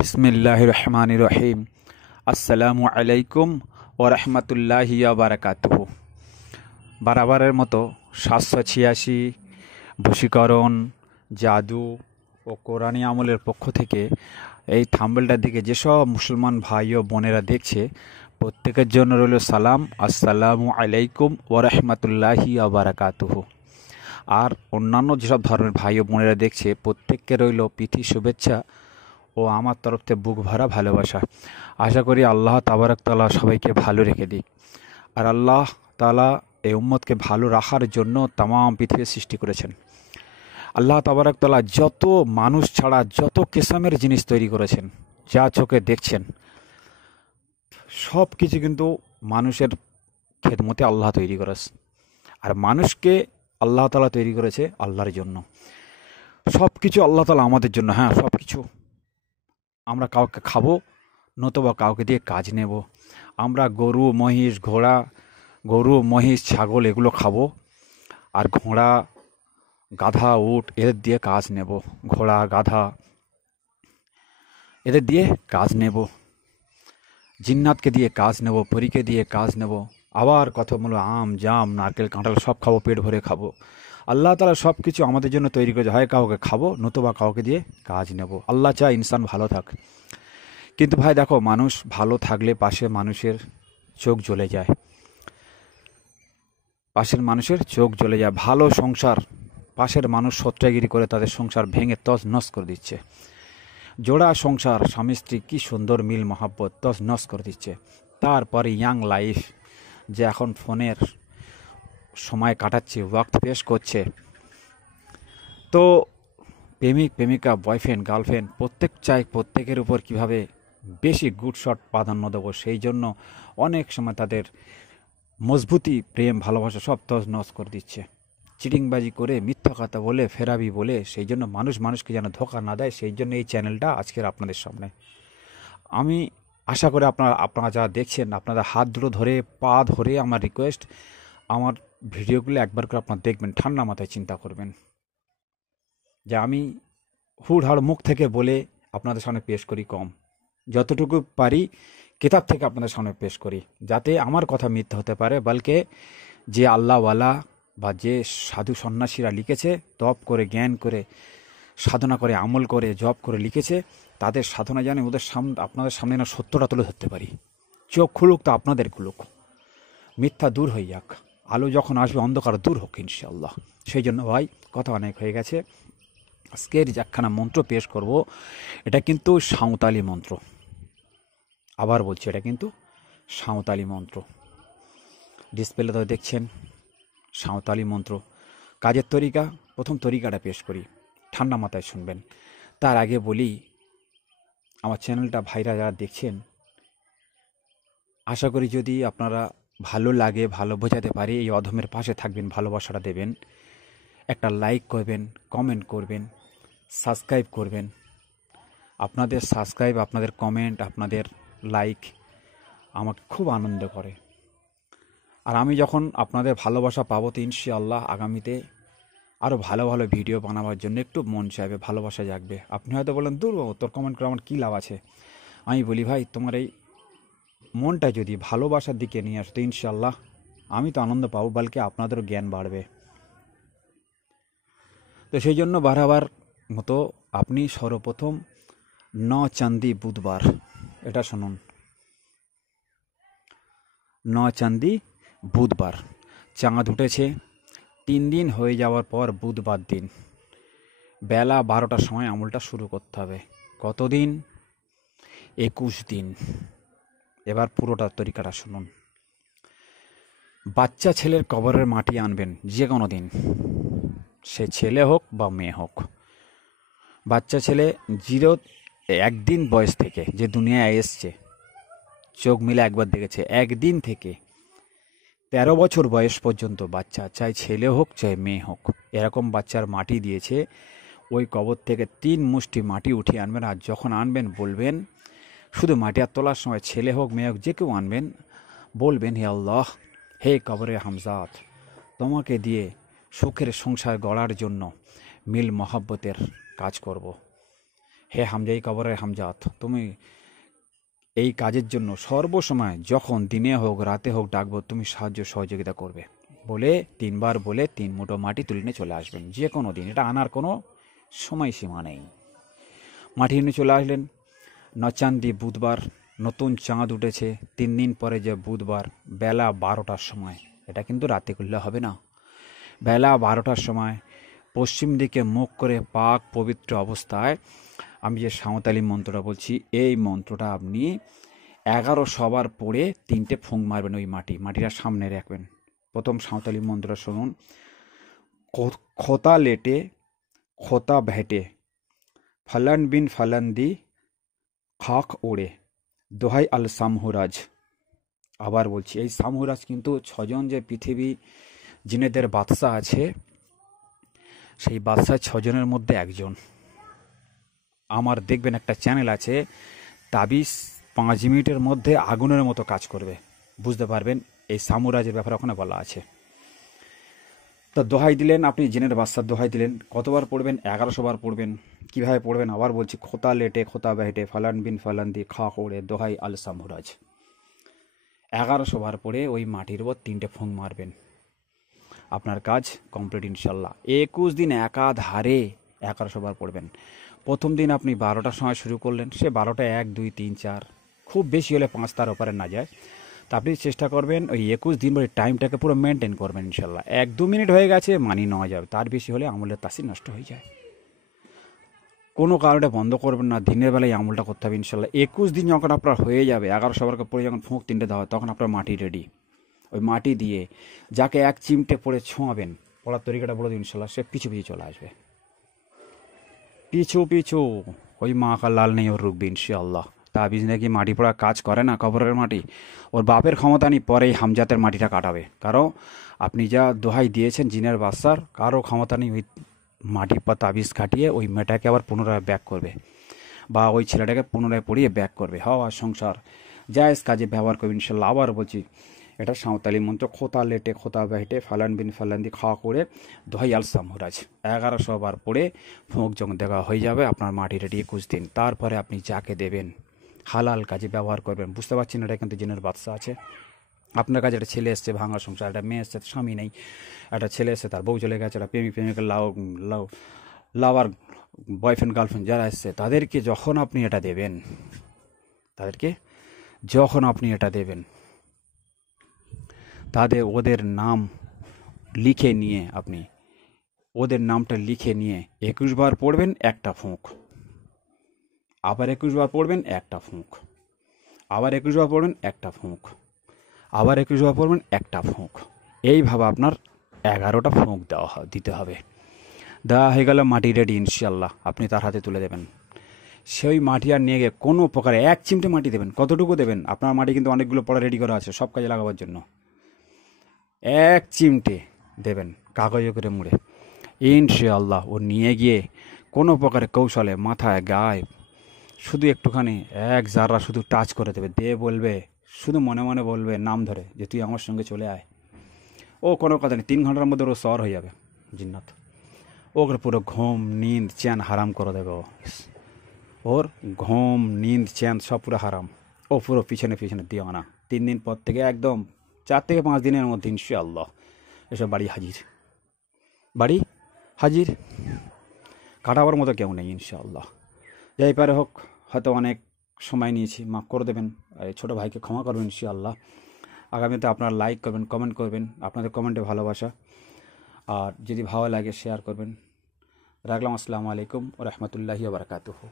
বিসমিল্লাহির রহমানির রহিম। আসসালামু আলাইকুম ওয়া রাহমাতুল্লাহি ওয়া বারাকাতুহু। বারাবারের মতো 786 বশীকরণ, জাদু ও কোরআনী আমলের পক্ষ থেকে এই থাম্বনেলটার দিকে যেসব মুসলমান ভাই ও বোনেরা দেখছে, প্রত্যেকের জন্য রইল সালাম, আসসালামু আলাইকুম ওয়া রাহমাতুল্লাহি ওয়া বারাকাতুহু। আর অন্যান্য যেসব ধর্মের ভাই ও বোনেরা দেখছে, প্রত্যেককে রইল প্রীতি শুভেচ্ছা ও আমার তরফ থেকে বুক ভরা ভালোবাসা। আশা করি আল্লাহ তাবারক তাআলা সবাইকে ভালো রেখে দিক। আর আল্লাহ তাআলা এই উম্মতকে ভালো রাখার জন্য তামাম পৃথিবী সৃষ্টি করেছেন। আল্লাহ তাবারক তাআলা যত মানুষ ছাড়া যত কিসমের জিনিস তৈরি করেছেন, যা চোখে দেখছেন, সব কিছু কিন্তু মানুষের খেদমতে আল্লাহ তৈরি করেছে। আর মানুষকে আল্লাহ তাআলা তৈরি করেছে আল্লাহর জন্য। সব কিছু আল্লাহ তাআলা আমাদের জন্য, হ্যাঁ সব কিছু। আমরা কাউকে খাবো, নতুবা কাউকে দিয়ে কাজ নেব। আমরা গরু মহিষ ছাগল এগুলো খাবো, আর ঘোড়া গাধা উট এদের দিয়ে কাজ নেব। ঘোড়া গাধা এদের দিয়ে কাজ নেব, জিন্নাতকে দিয়ে কাজ নেব, পরীকে দিয়ে কাজ নেব। আবার কথা বলো, আম জাম নারকেল কাঁঠাল সব খাবো, পেট ভরে খাবো। আল্লাহ তাআলা সব কিছু আমাদের জন্য তৈরি করেছে, হয় কাউকে খাবো নতুবা কাউকে দিয়ে কাজ নেব। আল্লাহ চায় ইনসান ভালো থাক। কিন্তু ভাই দেখো, মানুষ ভালো থাকলে পাশে মানুষের চোখ জ্বলে যায়, পাশের মানুষের চোখ জ্বলে যায়। ভালো সংসার, পাশের মানুষ সত্যাগিরি করে তাদের সংসার ভেঙে তছ নছ করে দিচ্ছে। জোড়া সংসার, স্বামী স্ত্রী কি সুন্দর মিল মহাব্বত, তছ নছ করে দিচ্ছে। তারপরে ইয়াং লাইফ, যে এখন ফোনের সময় কাটাচ্ছে, ওয়াক্ত পেশ করছে, তো প্রেমিক প্রেমিকা, বয়ফ্রেন্ড গার্লফ্রেন্ড প্রত্যেক চায় প্রত্যেকের উপর কিভাবে বেশি গুড শট প্রাধান্য দেবো। সেই জন্য অনেক সময় তাদের মজবুতি প্রেম ভালোবাসা সব তছনছ করে দিচ্ছে। চিটিংবাজি করে, মিথ্যা কথা বলে, ফেরাবি বলে। সেই জন্য মানুষ মানুষকে যেন ধোঁকা না দেয়, সেই জন্য এই চ্যানেলটা আজকের আপনাদের সামনে। আমি আশা করি আপনারা যারা দেখছেন, আপনারা হাত দুটো ধরে পা ধরে আমার রিকোয়েস্ট, আমার ভিডিওগুলো একবার করে আপনারা দেখবেন, ঠান্ডা মাথায় চিন্তা করবেন। যে আমি হুড়হাড় মুখ থেকে বলে আপনাদের সামনে পেশ করি কম, যতটুকু পারি কিতাব থেকে আপনাদের সামনে পেশ করি, যাতে আমার কথা মিথ্যা হতে পারে, বলকে যে আল্লাহওয়ালা বা যে সাধু সন্ন্যাসীরা লিখেছে, তপ করে জ্ঞান করে সাধনা করে আমল করে জপ করে লিখেছে, তাদের সাধনা জানে ওদের সামনে আপনাদের সামনে না সত্যটা তুলে ধরতে পারি। চোখ খুলুক তো আপনাদের খুলুক, মিথ্যা দূর হয়ে যাক, আলো যখন আসবে অন্ধকার দূর হোক ইনশাআল্লাহ। সেই জন্য ভাই কথা অনেক হয়ে গেছে, আজকের যে একখানা মন্ত্র পেশ করব, এটা কিন্তু সাঁওতালি মন্ত্র। আবার বলছি, এটা কিন্তু সাঁওতালি মন্ত্র। ডিসপ্লে তো দেখছেন, সাঁওতালি মন্ত্র। কাজের তরিকা, প্রথম তরিকাটা পেশ করি, ঠান্ডা মাথায় শুনবেন। তার আগে বলি, আমার চ্যানেলটা ভাইরা যারা দেখছেন, আশা করি যদি আপনারা ভালো লাগে, ভালো বোঝাতে পারি, এই অধমের পাশে থাকবেন, ভালোবাসাটা দেবেন, একটা লাইক করবেন, কমেন্ট করবেন, সাবস্ক্রাইব করবেন। আপনাদের সাবস্ক্রাইব, আপনাদের কমেন্ট, আপনাদের লাইক আমাকে খুব আনন্দ করে। আর আমি যখন আপনাদের ভালোবাসা পাবো, তো ইনশাআল্লাহ আগামীতে আরও ভালো ভালো ভিডিও বানাবার জন্য একটু মন চাইবে, ভালোবাসা জাগবে। আপনি হয়তো বলেন, দূর তোর কমেন্ট করে আমার কী লাভ আছে। আমি বলি, ভাই তোমার এই মনটা যদি ভালোবাসার দিকে নিয়ে আসো, তো ইনশাআল্লাহ আমি তো আনন্দ পাবো, বলকে আপনাদেরও জ্ঞান বাড়বে। তো সেই জন্য বারবার মতো আপনি সর্বপ্রথম চাঁদি বুধবার, এটা শুনুন। চাঁদি বুধবার, চাঁদ উঠেছে, 3 দিন হয়ে যাওয়ার পর বুধবার দিন বেলা 12টার সময় আমলটা শুরু করতে হবে। কতদিন? 21 দিন। এবার পুরোটা তরিকাটা শুনুন। বাচ্চা ছেলের কবরের মাটি আনবেন যে কোনো দিন, সে ছেলে হোক বা মেয়ে হোক। বাচ্চা ছেলে 1 দিন বয়স থেকে, যে দুনিয়ায় এসছে, চোখ মিলে একবার দেখেছে, 1 দিন থেকে 13 বছর বয়স পর্যন্ত বাচ্চা, চাই ছেলে হোক চাই মেয়ে হোক, এরকম বাচ্চার মাটি দিয়েছে। ওই কবর থেকে 3 মুষ্টি মাটি উঠিয়ে আনবেন। আর যখন আনবেন বলবেন, শুধু মাটি আর তোলার সময় ছেলে হোক মেয়ে হোক যে কেউ আনবেন, বলবেন, হে আল্লাহ, হে কবরে হামজাত, তোমাকে দিয়ে সুখের সংসার গড়ার জন্য মিল মহাব্বতের কাজ করব। হে হামজাই কবরের হামজাত, তুমি এই কাজের জন্য সর্বসময় যখন দিনে হোক রাতে হোক ডাকবো, তুমি সাহায্য সহযোগিতা করবে বলে 3বার বলে 3 মুঠো মাটি তুলে নিয়ে চলে আসবেন। যে কোনো দিন, এটা আনার কোনো সময়সীমা নেই। মাটি নিয়ে চলে আসলেন। নচান্দি বুধবার, নতুন চাঁদ উঠেছে 3 দিন পরে, যে বুধবার, বেলা 12টার সময়, এটা কিন্তু রাতে করলে হবে না, বেলা 12টার সময় পশ্চিম দিকে মুখ করে পাক পবিত্র অবস্থায় আমি যে সাঁওতালি মন্ত্রটা বলছি, এই মন্ত্রটা আপনি 1100 বার পড়ে 3টে ফুঁক মারবেন। ওই মাটিটা সামনে রাখবেন। প্রথম সাঁওতালি মন্ত্রটা শুনুন। খোতা লেটে খোতা ভেটে, ফলন বিন ফলন দি খাক ওড়ে, দোহাই আল সামহুরাজ। আবার বলছি, এই সামহুরাজ কিন্তু 6জন যে পৃথিবী জিনেদের বাদশাহ আছে, সেই বাদশাহ 6জনের মধ্যে একজন। আমার দেখবেন একটা চ্যানেল আছে, তাবিজ 5 মিনিটের মধ্যে আগুনের মতো কাজ করবে, বুঝতে পারবেন এই সামুরাজের ব্যাপারে ওখানে বলা আছে। তো দোহাই দিলেন, আপনি জিনের বাদশার দোহাই দিলেন। কতবার পড়বেন? 1100 বার পড়বেন। কীভাবে পড়বেন আবার বলছি, খোতা লেটে খোতা বেহেটে, ফলান বিন ফলান দি খা ওড়ে, দোহাই আল সামহুরাজ। 1100 বার পড়ে ওই মাটির উপর 3টে ফুঁক মারবেন। আপনার কাজ কমপ্লিট ইনশাল্লাহ। 21 দিন একাধারে 1100 বার পড়বেন। প্রথম দিন আপনি 12টার সময় শুরু করলেন, সে 12টা 1 2 3 4, খুব বেশি হলে 5 তার ওপরে না যায়। তা আপনি চেষ্টা করবেন ওই 21 দিন পরে টাইমটাকে পুরো মেনটেন করবেন ইনশাল্লাহ। 1-2 মিনিট হয়ে গেছে মানি নেওয়া যাবে, তার বেশি হলে আমলের তাসির নষ্ট হয়ে যায়। কোনো কারণে বন্ধ করবেন না, দিনের বেলায় আমলটা করতে হবে ইনশাল্লাহ। 21 দিন যখন আপনার হয়ে যাবে, 1100 বার পরে যখন ফুঁক 3টে দেওয়া হয়, তখন আপনার মাটি রেডি। ওই মাটি দিয়ে যাকে 1 চিমটে পরে ছোঁয়াবেন, পড়ার তরিকাটা বলে দিন ইনশাল্লাহ, সে পিছু পিছু চলে আসবে। পিছু পিছু ওই মা কা লাল নেই ওর রুকবে ইনশাআল্লাহ। তাবিজ নাকি মাটি পড়া কাজ করে না, কবরের মাটি। ওর বাপের ক্ষমতা নেই পরেই হামজাতের মাটিটা কাটাবে, কারণ আপনি যা দোহাই দিয়েছেন জিনের বাদশার, কারো ক্ষমতা নেই ওই মাটি পা তাবিজ কাটিয়ে ওই মেয়েটাকে আবার পুনরায় ব্যাক করবে, বা ওই ছেলেটাকে পুনরায় পড়িয়ে ব্যাক করবে। হওয়া সংসার জায়েজ কাজে ব্যবহার করবে ইনশাল্লাহ। আবার বলছি, এটা সাঁওতালি মন্ত্র। খোতা লেটে খোতা বেহেটে, ফালান বিন ফালান দি খাওয়া করে, দোহাই আল সামহুরাজ। 1100 বার পড়ে ফুঁক যখন দেওয়া হয়ে যাবে, আপনার মাটি রেডি 21 দিন। তারপরে আপনি যাকে দেবেন হালাল কাজে ব্যবহার করবেন। বুঝতে পারছেন, এটা কিন্তু জিনের বাদশা আছে। আপনার কাছে একটা ছেলে এসছে ভাঙা সংসার, একটা মেয়ে এসছে স্বামী নেই, একটা ছেলে এসছে তার বউ চলে গেছে, একটা প্রেমিকের লাভার বয়ফ্রেন্ড গার্লফ্রেন্ড যারা এসছে, তাদেরকে যখন আপনি এটা দেবেন, ওদের নাম লিখে নিয়ে, আপনি ওদের নামটা লিখে নিয়ে 21 বার পড়বেন একটা ফুঁক, আবার 21 বার পড়বেন একটা ফুঁক, আবার 21 বার পড়বেন একটা ফুঁক, আবার 21 বার পড়বেন একটা ফুঁক। এইভাবে আপনার 11টা ফুঁক দিতে হবে। দেওয়া হয়ে গেল, মাটি রেডি ইনশাল্লাহ। আপনি তার হাতে তুলে দেবেন। সেই মাটি আর নিয়ে গিয়ে কোনো প্রকারে 1 চিমটে মাটি দেবেন। কতটুকু দেবেন? আপনার মাটি কিন্তু অনেকগুলো পড়া রেডি করা আছে সব কাজে লাগাবার জন্য। 1 চিমটে দেবেন কাগজে করে মুড়ে ইনশাআল্লাহ। ও নিয়ে গিয়ে কোনো প্রকারে কৌশলে মাথায় গায়ে শুধু একটুখানি 1 জাররা শুধু টাচ করে দেবে, দিয়ে বলবে, শুধু মনে মনে বলবে নাম ধরে, যে তুই আমার সঙ্গে চলে আয়। ও কোনো কথা নেই, 3 ঘন্টার মধ্যে ওর সর হয়ে যাবে জিন্নাত। ওকে পুরো ঘুম নিন্দ চ্যান হারাম করে দেবে। ওর ঘুম নিন্দ চ্যান সব পুরো হারাম। ও পুরো পিছনে পিছনে দিওয়ানা। 3 দিন পর থেকে একদম 4 থেকে 5 দিনের মধ্যে ইনশাআল্লাহ এসব বাড়ি হাজির। কাটাবার মতো কেউ নেই ইনশাআল্লাহ। যাই পারে হোক, হয়তো অনেক সময় নিয়েছি, মাফ করে দেবেন। ছোটো ভাইকে ক্ষমা করবেন ইনশাআল্লাহ। আগামীতে আপনারা লাইক করবেন, কমেন্ট করবেন, আপনাদের কমেন্টে ভালোবাসা। আর যদি ভালো লাগে শেয়ার করবেন। রাখলাম। আসসালামু আলাইকুম ওয়া রাহমাতুল্লাহি ওয়া বারাকাতুহু।